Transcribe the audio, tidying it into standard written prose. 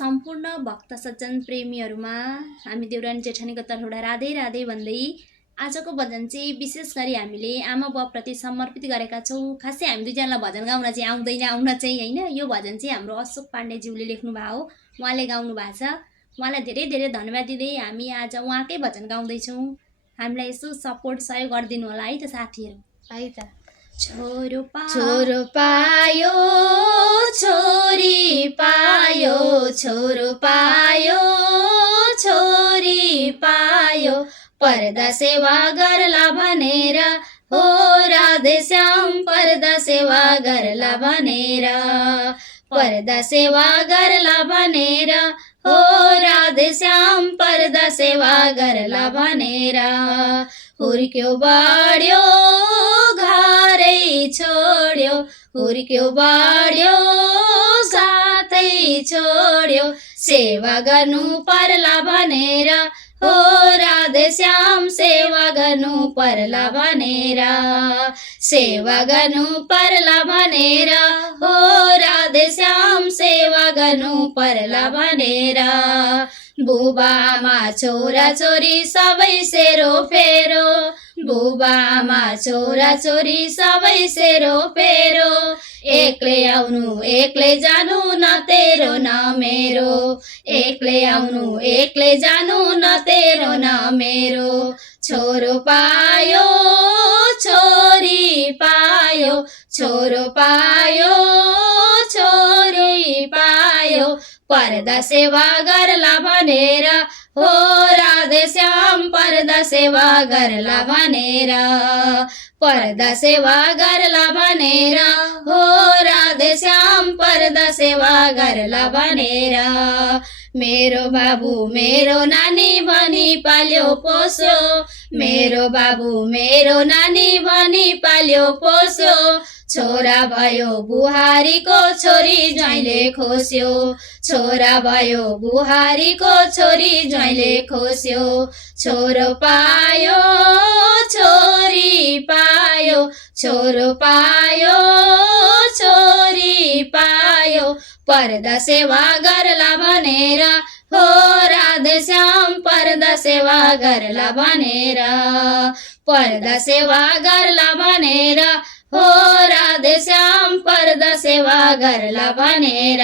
सम्पूर्ण भक्त सज्जन प्रेमीहरूमा हामी देउरानी जेठानीको तर्फबाट राधे राधे भन्दै आजको भजन चाहिँ विशेष गरी हामीले आमा बाउप्रति समर्पित गरेका छौँ। खासै हामी दुईजनालाई भजन गाउन चाहिँ आउँदैन, आउन चाहिँ होइन। यो भजन चाहिँ हाम्रो अशोक पाण्डेज्यूले लेख्नु भएको हो, उहाँले गाउनु भएको छ। उहाँलाई धेरै धेरै धन्यवाद दिँदै हामी आज उहाँकै भजन गाउँदैछौँ। हामीलाई यसो सपोर्ट सहयोग गरिदिनु होला है त साथीहरू। है त। छोरो पायो छोरी पायो, छोरो पायो छोरी पायो, पर्दा सेवा गर्ला भनेर हो राधेश्याम, पर्दा सेवा गर्ला भनेर, पर्दा सेवा गर्ला भनेर हो राधेश्याम, पर्दा सेवा गर्ला भनेर। हुर्क्यो बढ्यो घरै छोड्यो, हुर्क्यो बढ्यो साथै छोड्यो, सेवा गर्नु पर्ला भनेर हो राधेश्याम, सेवा गर्नु पर्ला भनेर, सेवा गर्नु पर्ला भनेर हो राधेश्याम, सेवा गर्नु पर्ला भनेर। बुबामा छोरा छोरी सबै सेरो फेरो, बुबामा छोरा छोरी सबै सेरो फेरो, एक्लै आउनु एक्लै जानु न तेरो न मेरो, एक्लै आउनु एक्लै जानु न तेरो न मेरो। छोरो पायो छोरी पायो, छोरो पायो छोरी पायो, पर्दा सेवा गर्ला भनेर हो राधेश्याम, पर्दा सेवा गर्ला भनेर, पर्दा सेवा गर्ला भनेर हो राधेश्याम, पर्दा सेवा गर्ला भनेर। मेरो बाबु मेरो नानी भनी पाल्यो पोस्यो, मेरो बाबु मेरो नानी भनी पाल्यो पोस्यो, छोरा भयो बुहारीको छोरी ज्वाइँले खोस्यो, छोरा भयो बुहारीको छोरी ज्वाइँले खोस्यो। छोरो पायो छोरी पायो, छोरो पायो छोरी पायो, पर्दा सेवा गर्ला भनेर हो राधेश्याम, पर्दा सेवा गर्ला भनेर, पर्दा सेवा गर्ला भनेर हो राधेश्याम, पर्दा सेवा गर्ला भनेर।